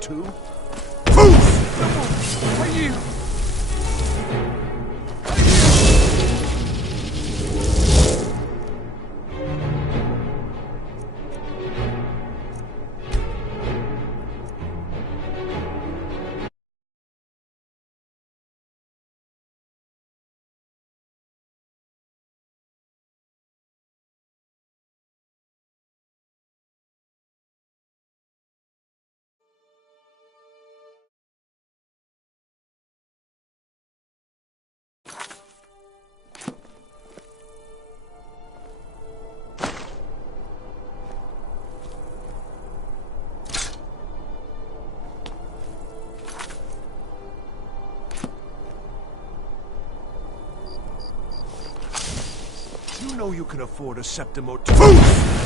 two. Poof! Are you... You know you can afford a Septimo two. Poof!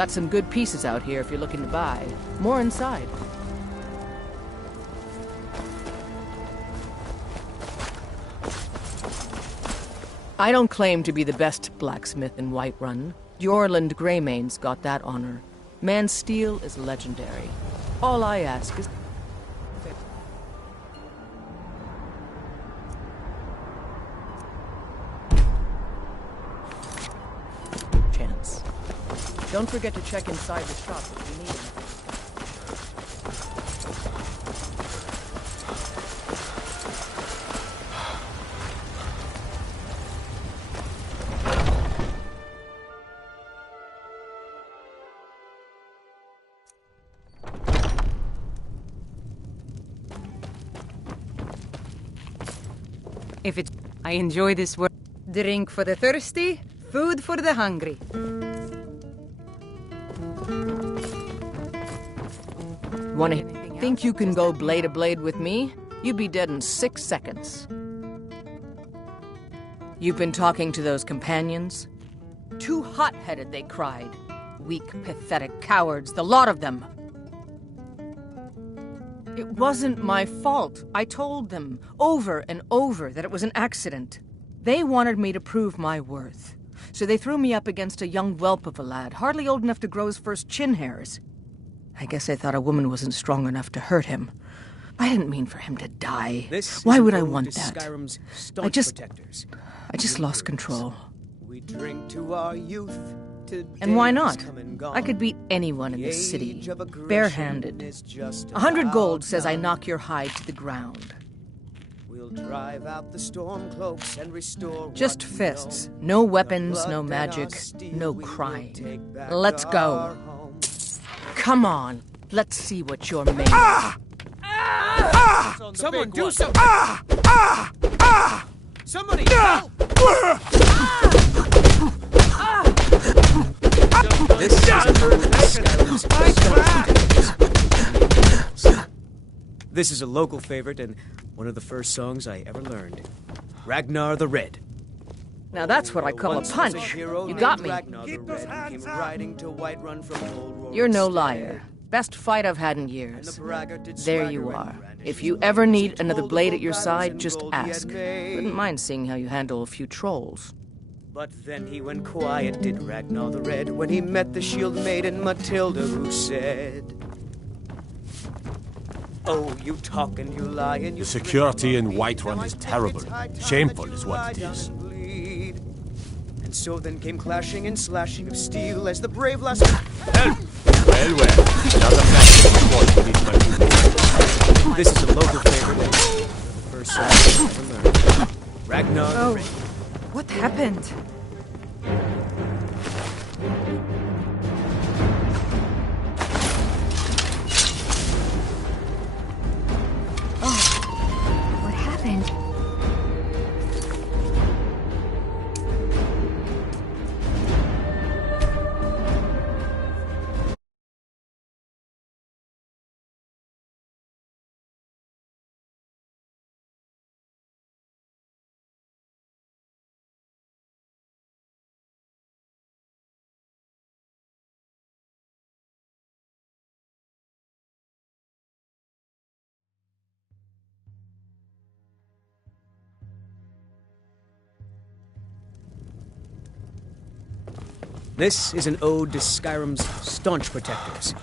Got some good pieces out here if you're looking to buy. More inside. I don't claim to be the best blacksmith in Whiterun. Jorland Greymane's got that honor. Man's steel is legendary. All I ask is... chance. Don't forget to check inside the shop if you need anything. If it's... I enjoy this work. Drink for the thirsty, food for the hungry. Wanna think you can go blade to blade with me? You'd be dead in 6 seconds. You've been talking to those companions? Too hot-headed, they cried. Weak, pathetic cowards, the lot of them. It wasn't my fault. I told them, over and over, that it was an accident. They wanted me to prove my worth. So they threw me up against a young whelp of a lad, hardly old enough to grow his first chin hairs. I guess I thought a woman wasn't strong enough to hurt him. I didn't mean for him to die. Why would I want that? Skyrim's I just protectors. lost control. We drink to our youth. And why not? I could beat anyone in this city, barehanded. 100 gold says I knock your hide to the ground. We'll drive out the storm cloaks and restore just fists. No weapons, no magic, no crying. Let's go. Come on, let's see what you're made of. Someone do something! Somebody help! This is This is a local favorite and one of the first songs I ever learned. Ragnar the Red. Now that's what I call a Once was punch. hero You named got me. Ragnar the Red, who came riding to Whiterun from old roads. You're no liar. Best fight I've had in And years. the braggart did There swagger you and are. brandish If his you weapons. ever He need another told blade of at your battles side, and just gold he had ask. made. Wouldn't mind seeing how you handle a few trolls. But then he went quiet, did Ragnar the Red, when he met the shield maiden Matilda, who said, "Oh, you talk and you lie and you..." The security in threaten Whiterun me. is Now I terrible. think it's high time Shameful that is you what lie it down is. and bleed. And so then came clashing and slashing of steel as the brave lass... Help! Well, another match before beneath my boot. This is a local favorite. The first song I ever learned. Ragnar the Oh, Red. what happened? What happened? This is an ode to Skyrim's staunch protectors,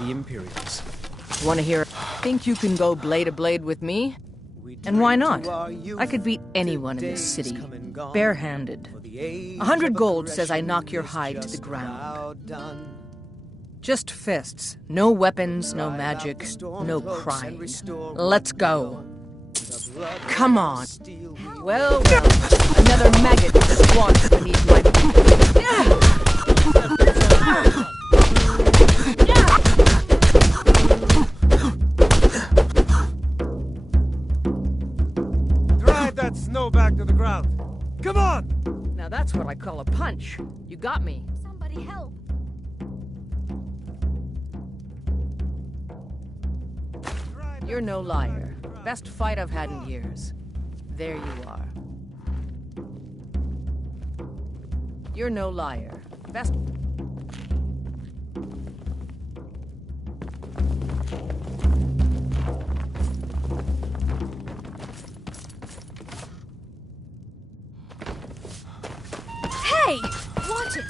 the Imperials. Want to hear? Think you can go blade to blade with me? And why not? I could beat anyone in this city, barehanded. 100 gold says I knock your hide to the ground. Just fists. No weapons, no magic, no crying. Let's go. Come on. Well, another maggot squashed beneath my boot. Drive that snow back to the ground. Come on! Now that's what I call a punch. You got me. Somebody help. You're no liar. Best fight I've had in years. There you are. You're no liar. Best... Hey! Watch it!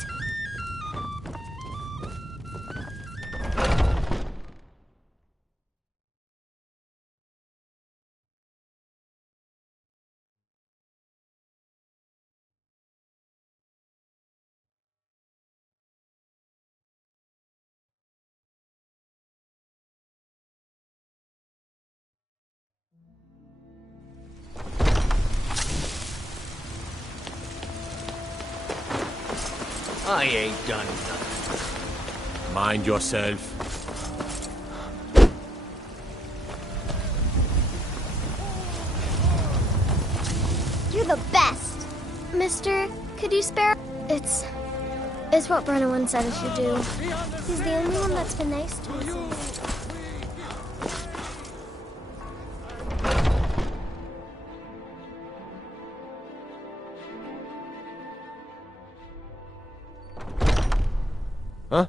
I ain't done nothing. Mind yourself. You're the best! Mister, could you spare... It's what Brennan once said I should do. He's the only one that's been nice to us. Huh?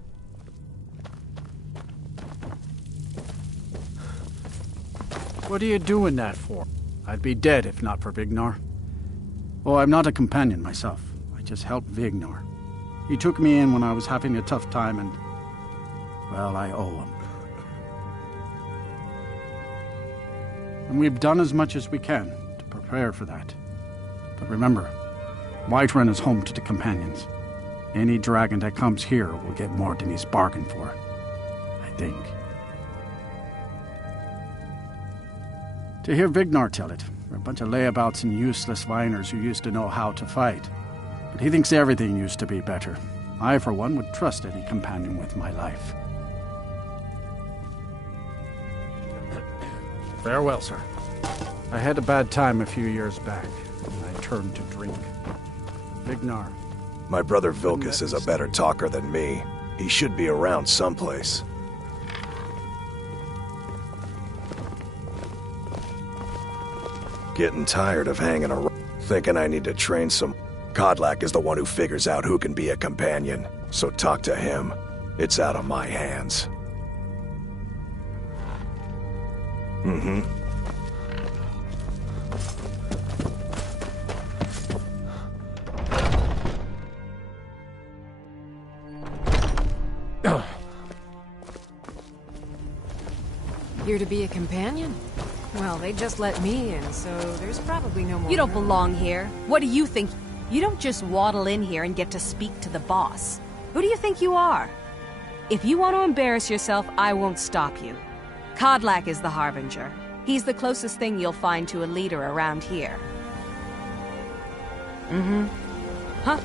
What are you doing that for? I'd be dead if not for Vignar. Oh, I'm not a companion myself. I just help Vignar. He took me in when I was having a tough time and... well, I owe him. And we've done as much as we can to prepare for that. But remember, Whiterun is home to the companions. Any dragon that comes here will get more than he's bargained for. I think. To hear Vignar tell it, we're a bunch of layabouts and useless viners who used to know how to fight. But he thinks everything used to be better. I, for one, would trust any companion with my life. Farewell, sir. I had a bad time a few years back. and I turned to drink. Vignar. My brother Vilkas is a better talker than me. He should be around someplace. Getting tired of hanging around, thinking I need to train some... Kodlak is the one who figures out who can be a companion, so talk to him. It's out of my hands. Mm-hmm. Here to be a companion? Well, they just let me in, so there's probably no more... You don't belong here. What do you think? You don't just waddle in here and get to speak to the boss. Who do you think you are? If you want to embarrass yourself, I won't stop you. Kodlak is the Harbinger. He's the closest thing you'll find to a leader around here. Mm-hmm. Huh?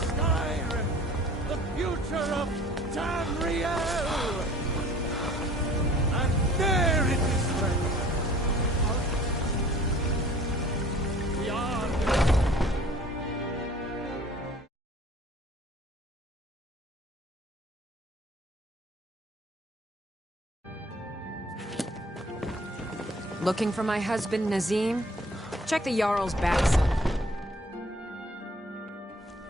Skyrim, the future of Tamriel! And there it is left. Beyond. Looking for my husband, Nazim? Check the Jarl's backside.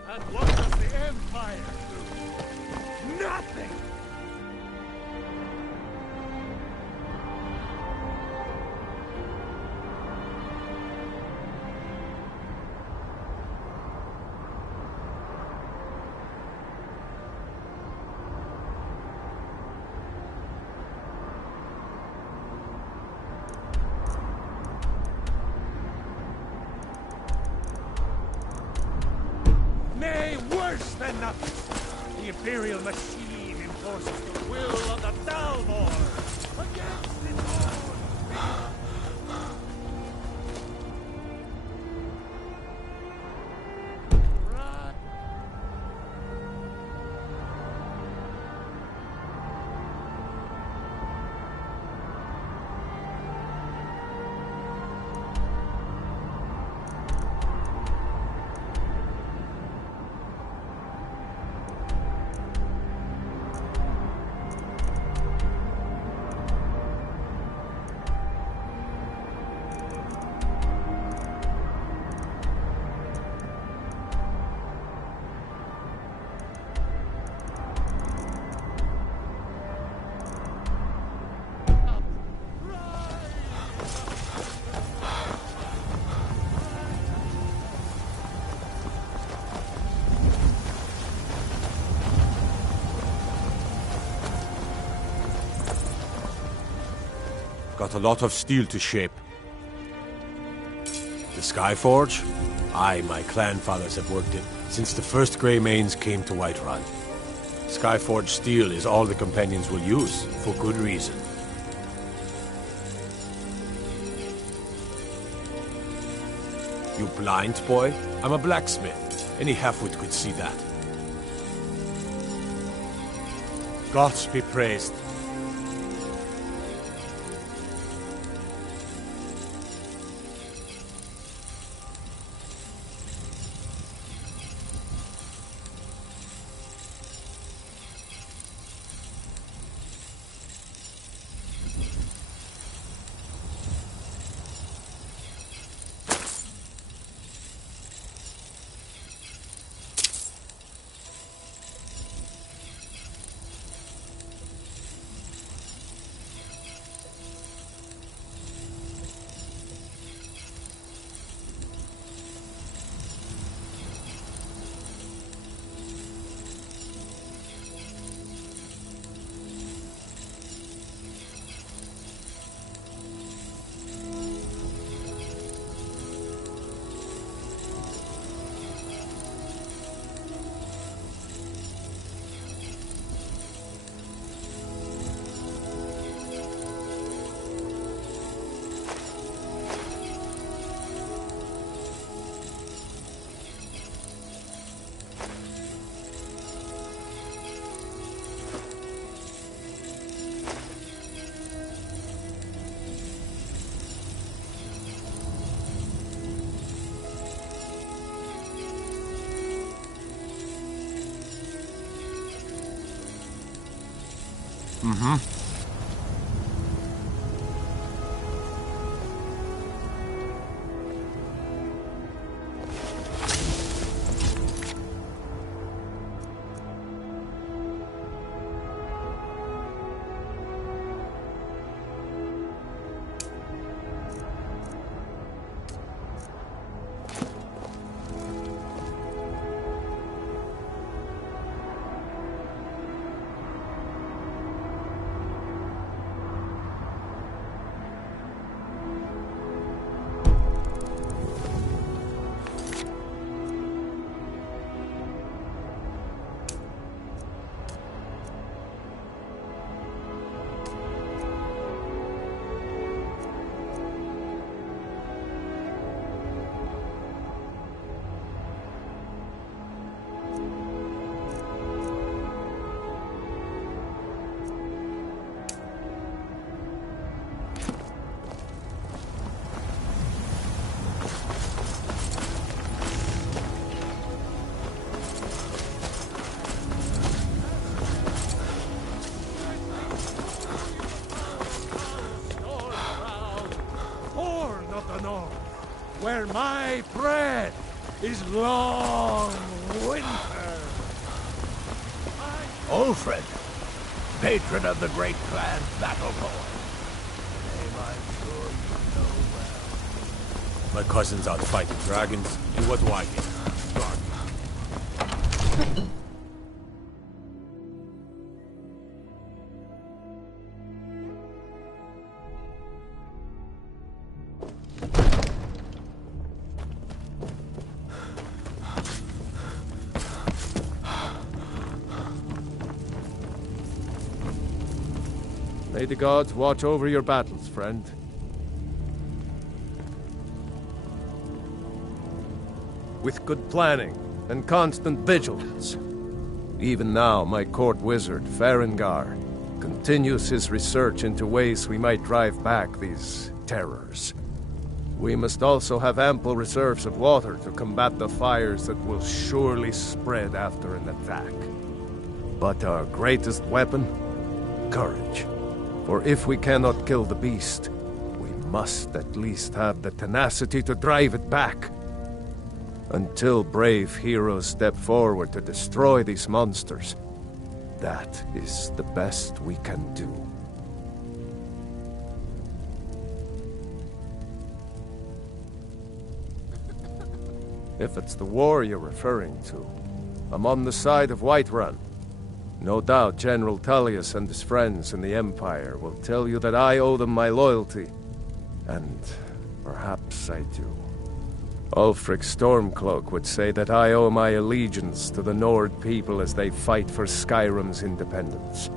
And what does the Empire do? Nothing! Nay, worse than nothing! The Imperial machine enforces the will of the Dalmor against its own! Right. Got a lot of steel to shape. The Skyforge? I, my clan fathers have worked it since the first Grey Manes came to Whiterun. Skyforge steel is all the companions will use, for good reason. You blind, boy? I'm a blacksmith. Any halfwit could see that. Gods be praised. Mm-hmm. Where my bread is long winter. Ulfred, patron of the great clan battle poem. Name I'm sure you know well. My cousin's out fighting dragons, and what do I get? May the gods watch over your battles, friend. With good planning and constant vigilance. Even now, my court wizard, Farengar, continues his research into ways we might drive back these terrors. We must also have ample reserves of water to combat the fires that will surely spread after an attack. But our greatest weapon? Courage. For if we cannot kill the beast, we must at least have the tenacity to drive it back. Until brave heroes step forward to destroy these monsters, that is the best we can do. If it's the war you're referring to, I'm on the side of Whiterun. No doubt General Tullius and his friends in the Empire will tell you that I owe them my loyalty. And perhaps I do. Ulfric Stormcloak would say that I owe my allegiance to the Nord people as they fight for Skyrim's independence.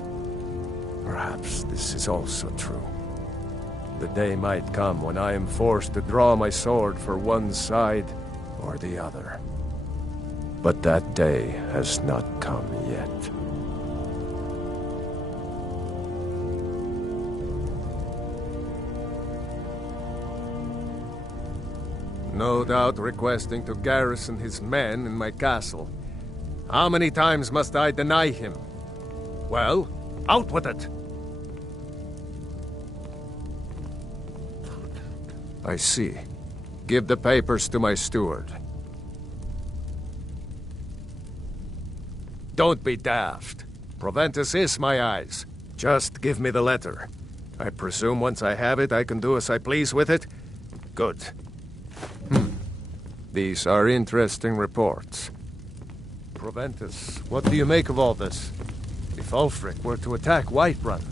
Perhaps this is also true. The day might come when I am forced to draw my sword for one side or the other. But that day has not come yet. No doubt requesting to garrison his men in my castle. How many times must I deny him? Well, out with it! I see. Give the papers to my steward. Don't be daft. Proventus is my eyes. Just give me the letter. I presume once I have it, I can do as I please with it? Good. These are interesting reports. Proventus, what do you make of all this? If Ulfric were to attack Whiterun?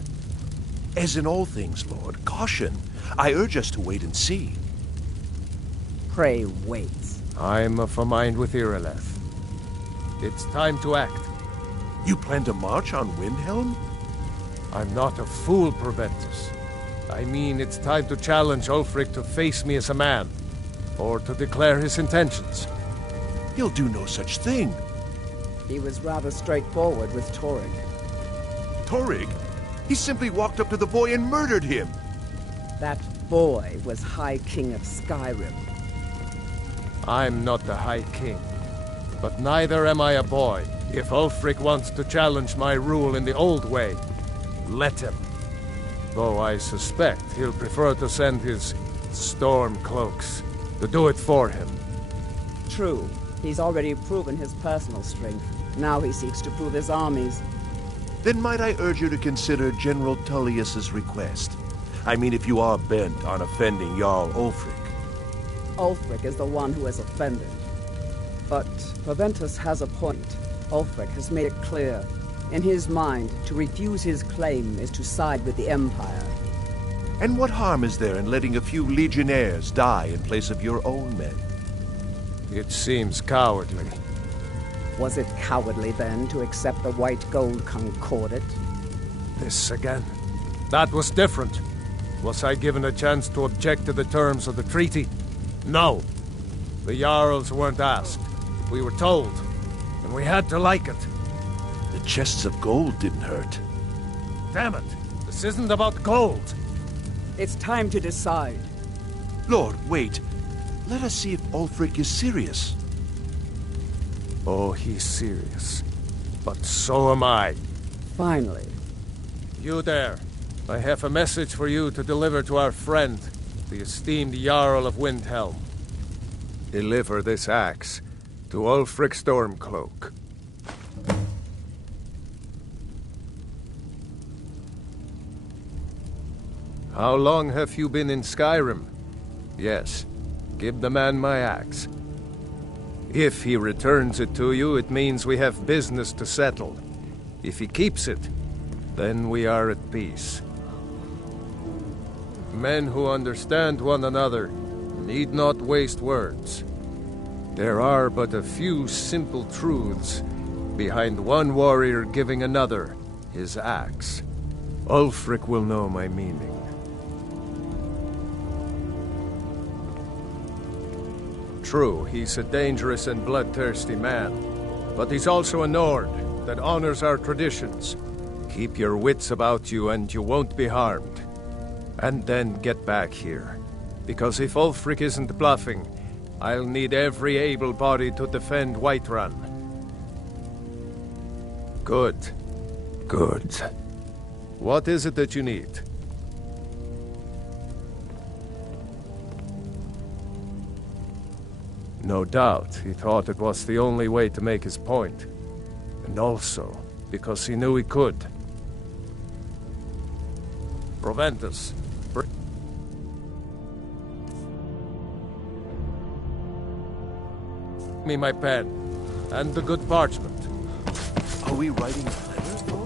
As in all things, Lord, caution. I urge us to wait and see. Pray wait. I'm of a mind with Irileth. It's time to act. You plan to march on Windhelm? I'm not a fool, Proventus. I mean, it's time to challenge Ulfric to face me as a man. Or to declare his intentions. He'll do no such thing. He was rather straightforward with Torrig. Torrig? He simply walked up to the boy and murdered him. That boy was High King of Skyrim. I'm not the High King. But neither am I a boy. If Ulfric wants to challenge my rule in the old way, let him. Though I suspect he'll prefer to send his storm cloaks to do it for him. True. He's already proven his personal strength. Now he seeks to prove his armies. Then might I urge you to consider General Tullius's request? I mean, if you are bent on offending Jarl Ulfric. Ulfric is the one who has offended. But Proventus has a point. Ulfric has made it clear. In his mind, to refuse his claim is to side with the Empire. And what harm is there in letting a few legionnaires die in place of your own men? It seems cowardly. Was it cowardly, then, to accept the white gold concordat? This again? That was different. Was I given a chance to object to the terms of the treaty? No. The Jarls weren't asked. We were told, and we had to like it. The chests of gold didn't hurt. Damn it! This isn't about gold! It's time to decide. Lord, wait. Let us see if Ulfric is serious. Oh, he's serious. But so am I. Finally. You there. I have a message for you to deliver to our friend, the esteemed Jarl of Windhelm. Deliver this axe to Ulfric Stormcloak. How long have you been in Skyrim? Yes. Give the man my axe. If he returns it to you, it means we have business to settle. If he keeps it, then we are at peace. Men who understand one another need not waste words. There are but a few simple truths behind one warrior giving another his axe. Ulfric will know my meaning. True, he's a dangerous and bloodthirsty man, but he's also a Nord that honors our traditions. Keep your wits about you and you won't be harmed. And then get back here. Because if Ulfric isn't bluffing, I'll need every able body to defend Whiterun. Good. Good. What is it that you need? No doubt, he thought it was the only way to make his point. And also, because he knew he could. Proventus. Me my pen, and the good parchment. Are we writing letters, Lord?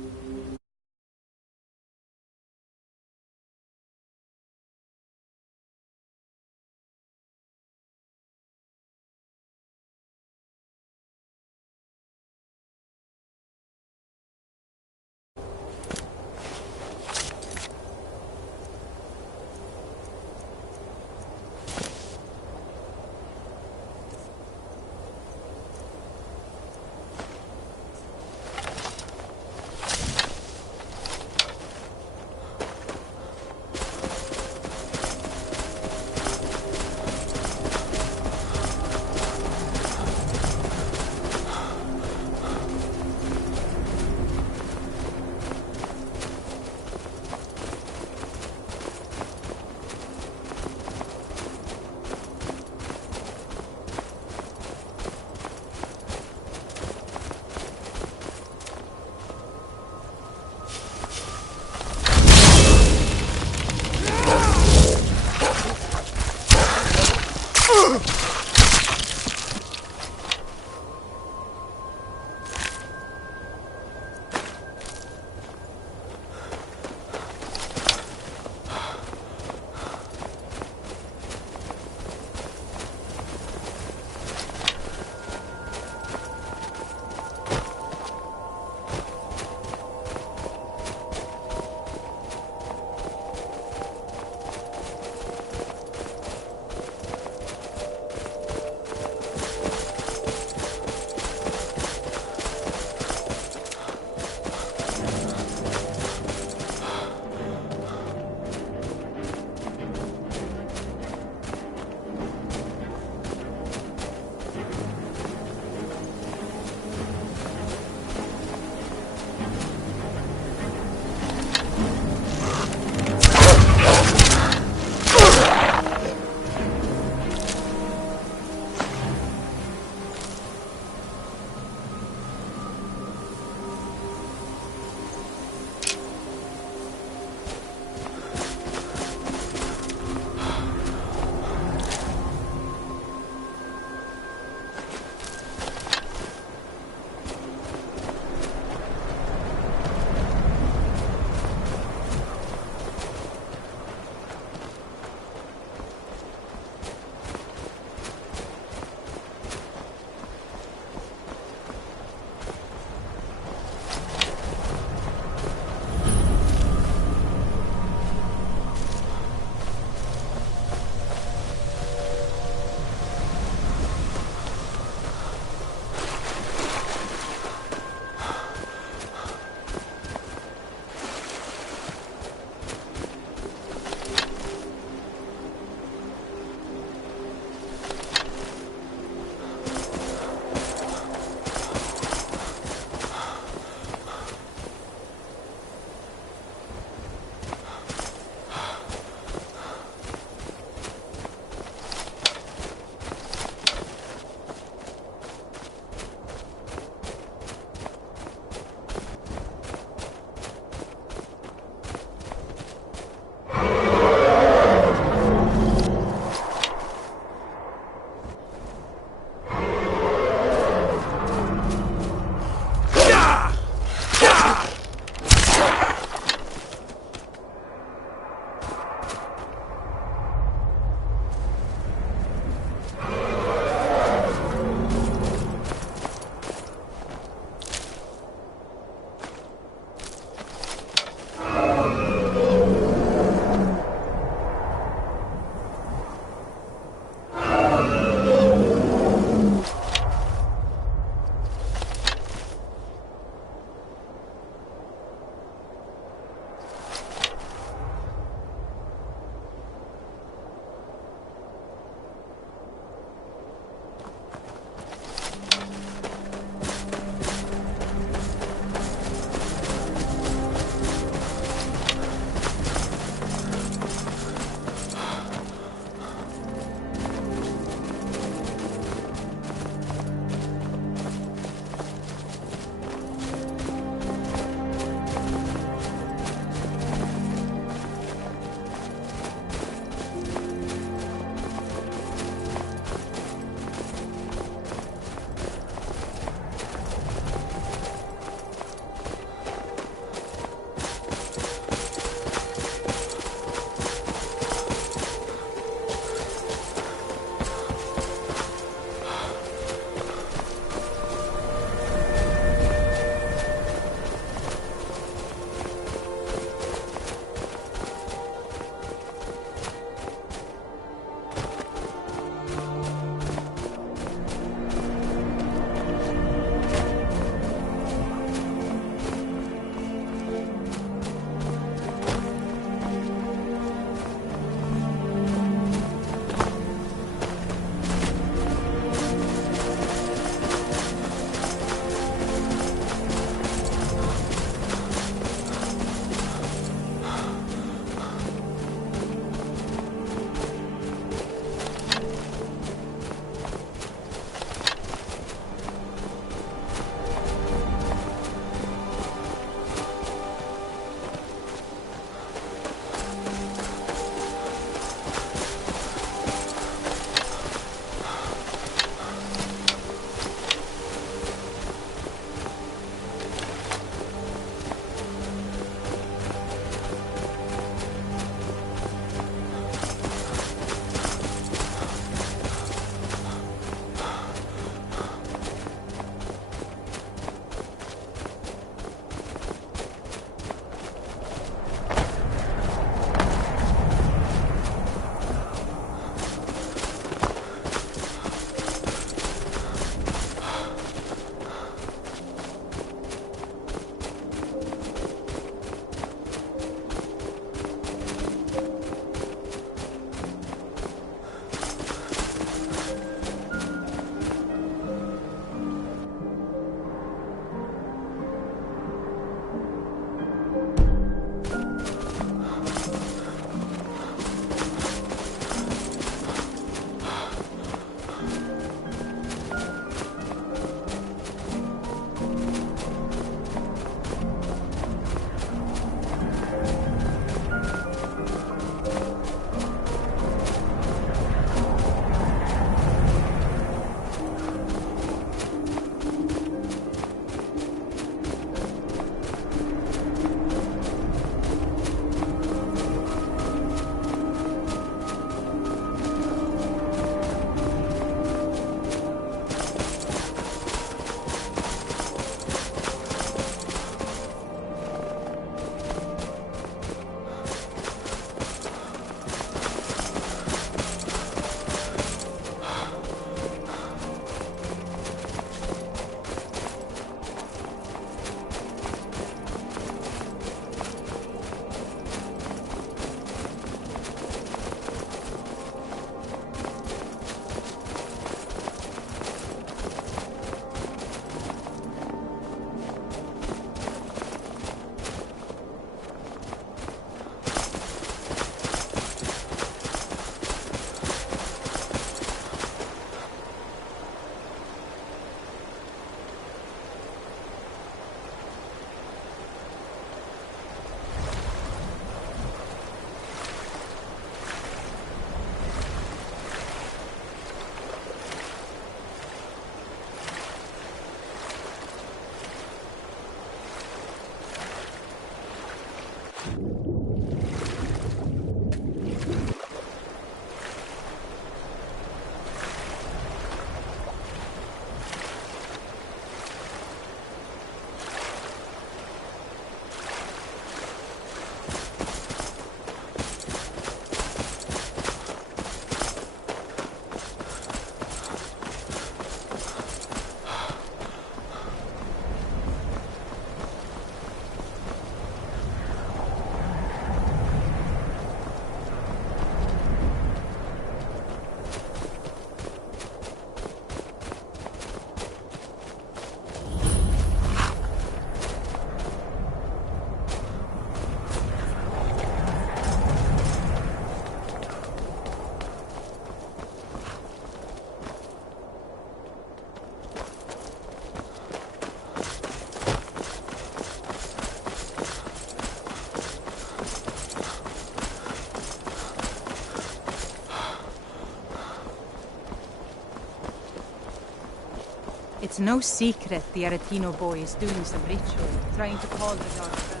It's no secret the Aretino boy is doing some ritual, trying to call the dark presence.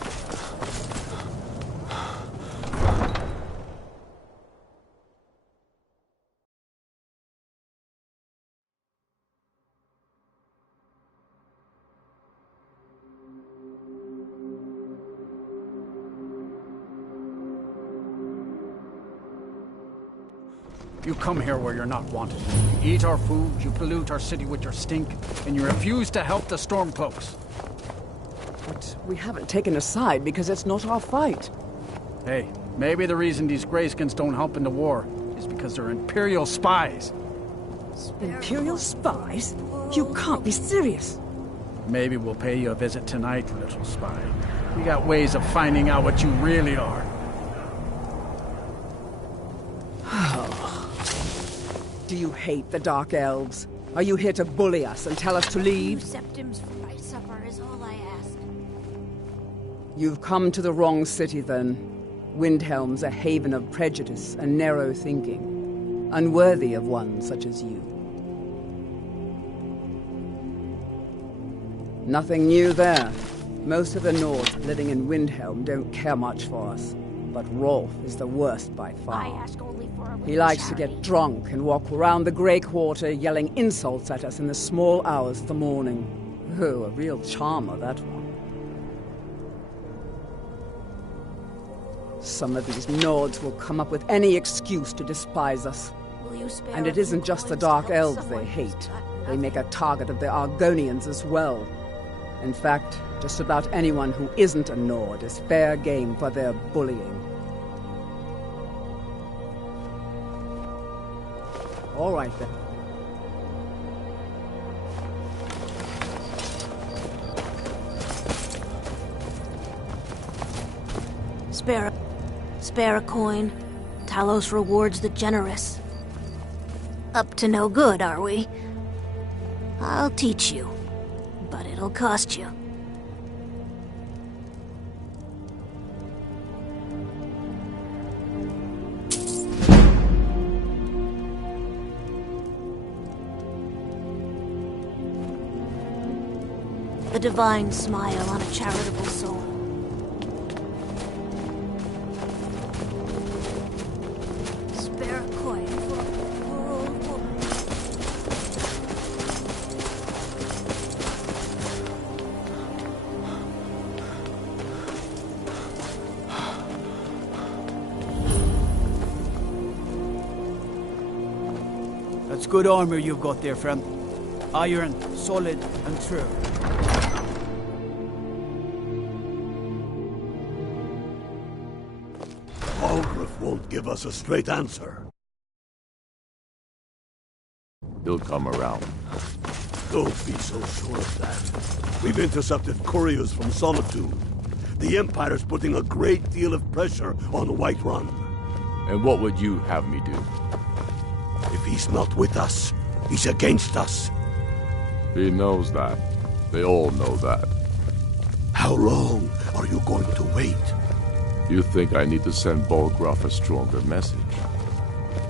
You come here where you're not wanted. You eat our food, you pollute our city with your stink, and you refuse to help the Stormcloaks. But we haven't taken a side because it's not our fight. Hey, maybe the reason these Greyskins don't help in the war is because they're Imperial spies. Imperial spies? You can't be serious. Maybe we'll pay you a visit tonight, little spy. We got ways of finding out what you really are. Do you hate the Dark Elves? Are you here to bully us and tell us to leave? Septims for my supper is all I ask. You've come to the wrong city, then. Windhelm's a haven of prejudice and narrow thinking, unworthy of one such as you. Nothing new there. Most of the North living in Windhelm don't care much for us, but Rolf is the worst by far. I ask only for a He likes to get drunk and walk around the Grey Quarter yelling insults at us in the small hours of the morning. Oh, a real charmer, that one. Some of these Nords will come up with any excuse to despise us. Will you spare And it a isn't few just the coins to Dark help Elves someone they who's hate. got They make a nothing? target of the Argonians as well. In fact, just about anyone who isn't a Nord is fair game for their bullying. All right, then. Spare a coin. Talos rewards the generous. Up to no good, are we? I'll teach you, but it'll cost you. The divine smile on a charitable soul. Spare a coin for a poor old woman. That's good armor you've got there, friend. Iron, solid, and true. Algrif won't give us a straight answer. He'll come around. Don't be so sure of that. We've intercepted couriers from Solitude. The Empire's putting a great deal of pressure on Whiterun. And what would you have me do? If he's not with us, he's against us. He knows that. They all know that. How long are you going to wait? You think I need to send Bolgraf a stronger message?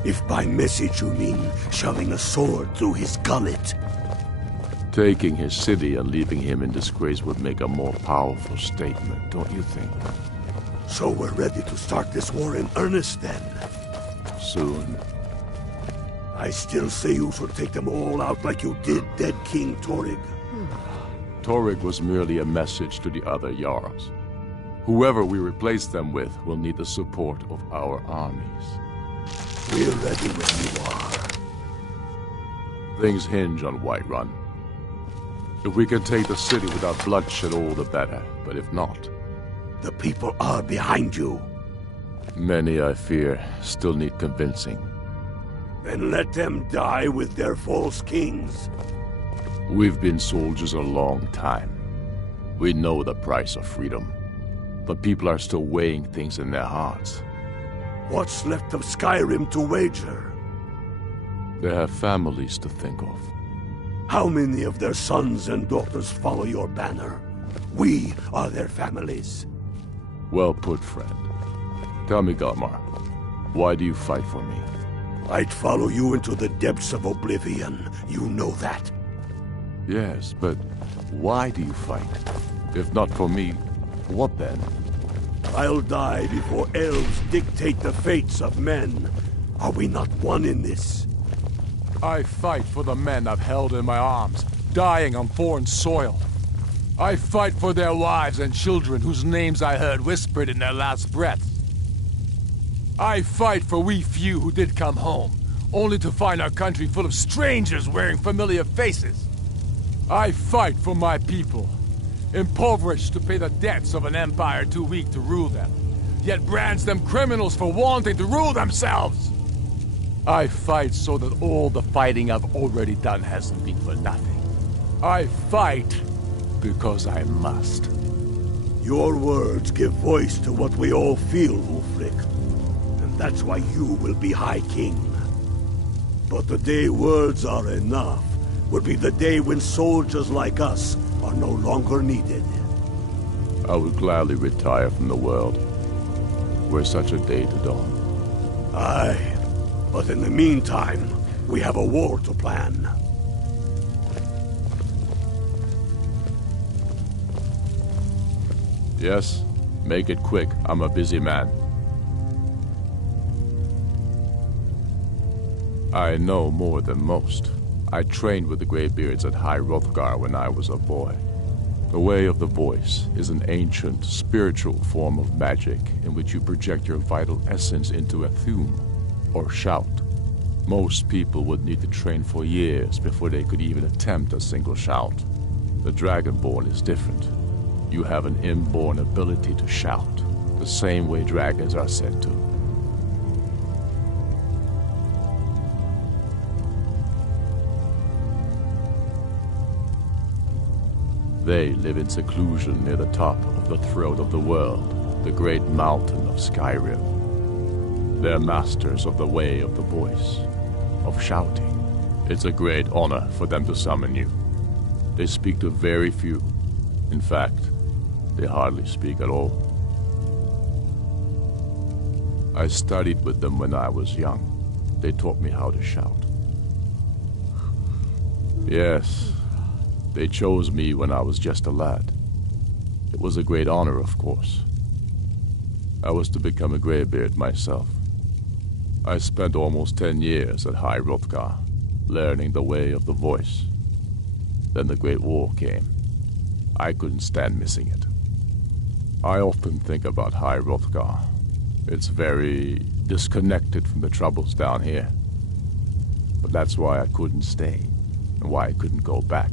If by message you mean shoving a sword through his gullet. Taking his city and leaving him in disgrace would make a more powerful statement, don't you think? So we're ready to start this war in earnest then? Soon. I still say you should take them all out like you did dead King Torrig. Torrig was merely a message to the other Jarls. Whoever we replace them with will need the support of our armies. We're ready when you are. Things hinge on Whiterun. If we can take the city without bloodshed, all the better. But if not... The people are behind you. Many, I fear, still need convincing. Then let them die with their false kings. We've been soldiers a long time. We know the price of freedom. But people are still weighing things in their hearts. What's left of Skyrim to wager? They have families to think of. How many of their sons and daughters follow your banner? We are their families. Well put, friend. Tell me, Galmar, why do you fight for me? I'd follow you into the depths of oblivion. You know that. Yes, but why do you fight? If not for me, what then? I'll die before elves dictate the fates of men. Are we not one in this? I fight for the men I've held in my arms, dying on foreign soil. I fight for their wives and children whose names I heard whispered in their last breaths. I fight for we few who did come home, only to find our country full of strangers wearing familiar faces. I fight for my people, impoverished to pay the debts of an empire too weak to rule them, yet brands them criminals for wanting to rule themselves. I fight so that all the fighting I've already done hasn't been for nothing. I fight because I must. Your words give voice to what we all feel, Ulfric. And that's why you will be High King. But the day words are enough will be the day when soldiers like us are no longer needed. I would gladly retire from the world, were such a day to dawn. Aye. But in the meantime, we have a war to plan. Yes? Make it quick. I'm a busy man. I know more than most. I trained with the Greybeards at High Hrothgar when I was a boy. The Way of the Voice is an ancient, spiritual form of magic in which you project your vital essence into a thume, or shout. Most people would need to train for years before they could even attempt a single shout. The Dragonborn is different. You have an inborn ability to shout, the same way dragons are said to. They live in seclusion near the top of the throat of the world, the great mountain of Skyrim. They're masters of the Way of the Voice, of shouting. It's a great honor for them to summon you. They speak to very few. In fact, they hardly speak at all. I studied with them when I was young. They taught me how to shout. Yes, they chose me when I was just a lad. It was a great honor, of course. I was to become a Greybeard myself. I spent almost 10 years at High Hrothgar, learning the Way of the Voice. Then the Great War came. I couldn't stand missing it. I often think about High Hrothgar. It's very disconnected from the troubles down here. But that's why I couldn't stay, and why I couldn't go back.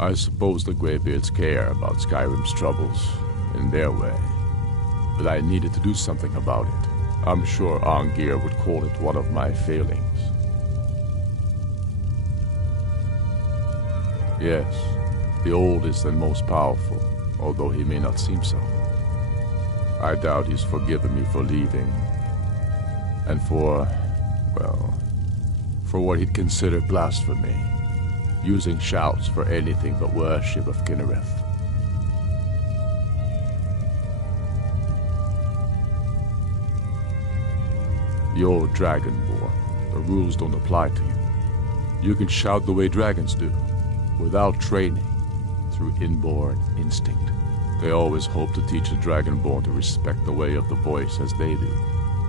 I suppose the Greybeards care about Skyrim's troubles, in their way. But I needed to do something about it. I'm sure Arngir would call it one of my failings. Yes, the oldest and most powerful, although he may not seem so. I doubt he's forgiven me for leaving. And for, well, for what he'd consider blasphemy. Using shouts for anything but worship of Kinnereth. You're Dragonborn. The rules don't apply to you. You can shout the way dragons do, without training, through inborn instinct. They always hope to teach the Dragonborn to respect the Way of the Voice as they do.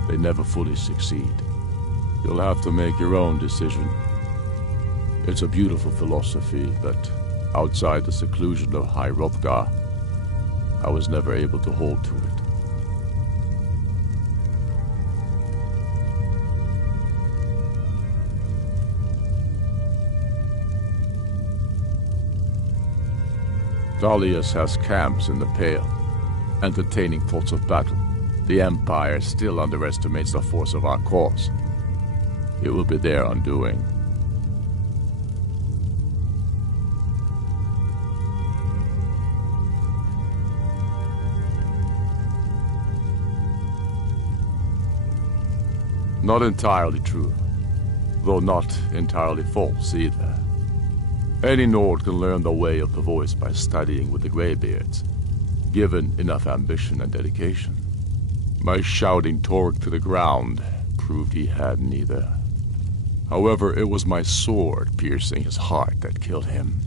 They never fully succeed. You'll have to make your own decision. It's a beautiful philosophy, but outside the seclusion of High Hrothgar, I was never able to hold to it. Dalius has camps in the Pale, entertaining thoughts of battle. The Empire still underestimates the force of our cause. It will be their undoing. Not entirely true, though not entirely false either. Any Nord can learn the Way of the Voice by studying with the Greybeards, given enough ambition and dedication. My shouting Torg to the ground proved he had neither. However, it was my sword piercing his heart that killed him.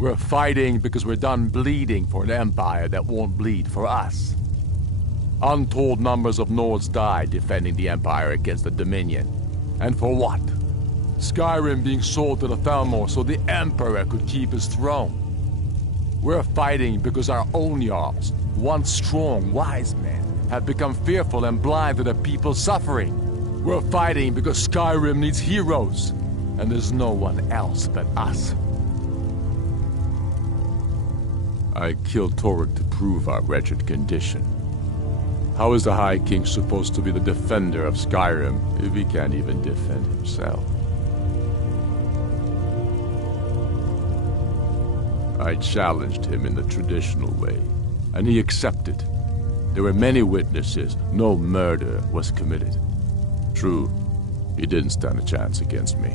We're fighting because we're done bleeding for an empire that won't bleed for us. Untold numbers of Nords died defending the empire against the Dominion. And for what? Skyrim being sold to the Thalmor so the emperor could keep his throne. We're fighting because our own Jarls, once strong, wise men, have become fearful and blind to the people's suffering. We're fighting because Skyrim needs heroes, and there's no one else but us. I killed Torek to prove our wretched condition. How is the High King supposed to be the defender of Skyrim if he can't even defend himself? I challenged him in the traditional way, and he accepted. There were many witnesses. No murder was committed. True, he didn't stand a chance against me,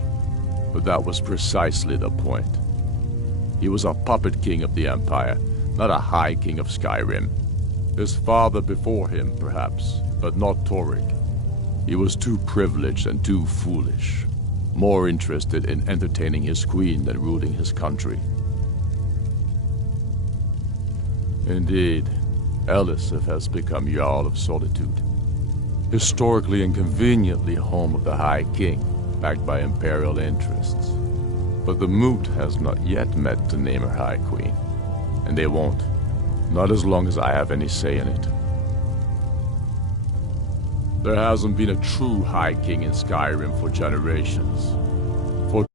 but that was precisely the point. He was a puppet king of the Empire, not a High King of Skyrim. His father before him, perhaps, but not Torek. He was too privileged and too foolish, more interested in entertaining his queen than ruling his country. Indeed, Elisif has become Jarl of Solitude, historically and conveniently home of the High King, backed by imperial interests. But the Moot has not yet met to name her High Queen, and they won't. Not as long as I have any say in it. There hasn't been a true High King in Skyrim for generations. For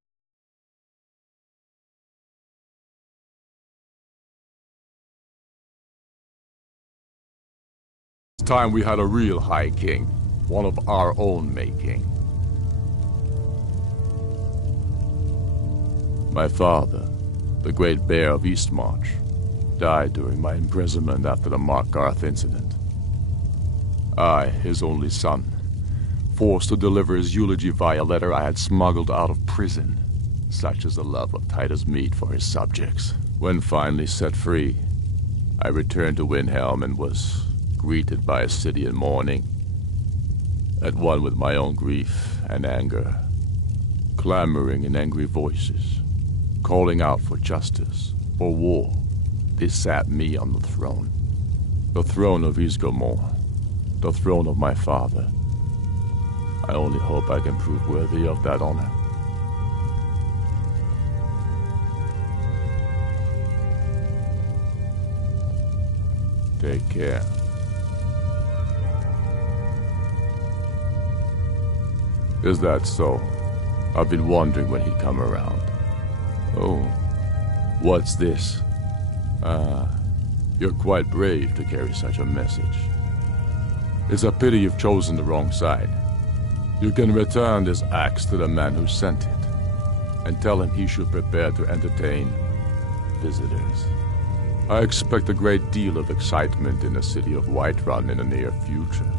it's time we had a real High King, one of our own making. My father, the Great Bear of Eastmarch, died during my imprisonment after the Markarth incident. I, his only son, forced to deliver his eulogy via letter I had smuggled out of prison. Such is the love of Titus meat for his subjects. When finally set free, I returned to Windhelm and was greeted by a city in mourning, at one with my own grief and anger, clamoring in angry voices, calling out for justice, for war. They sat me on the throne of Ysgramor, the throne of my father. I only hope I can prove worthy of that honor. Take care. Is that so? I've been wondering when he'd come around. Oh, what's this? You're quite brave to carry such a message. It's a pity you've chosen the wrong side. You can return this axe to the man who sent it, and tell him he should prepare to entertain visitors. I expect a great deal of excitement in the city of Whiterun in the near future.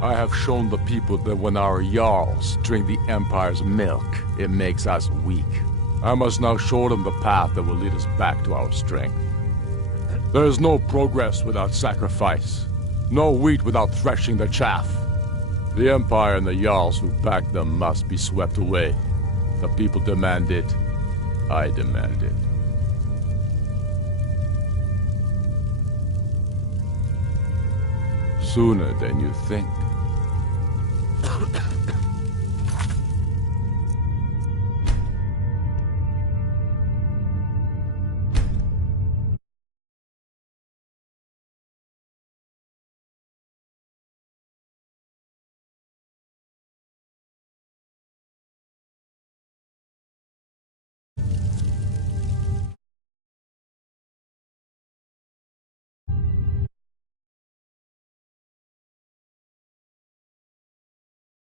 I have shown the people that when our Jarls drink the Empire's milk, it makes us weak. I must now show them the path that will lead us back to our strength. There is no progress without sacrifice, no wheat without threshing the chaff. The Empire and the Jarls who back them must be swept away. The people demand it. I demand it. Sooner than you think.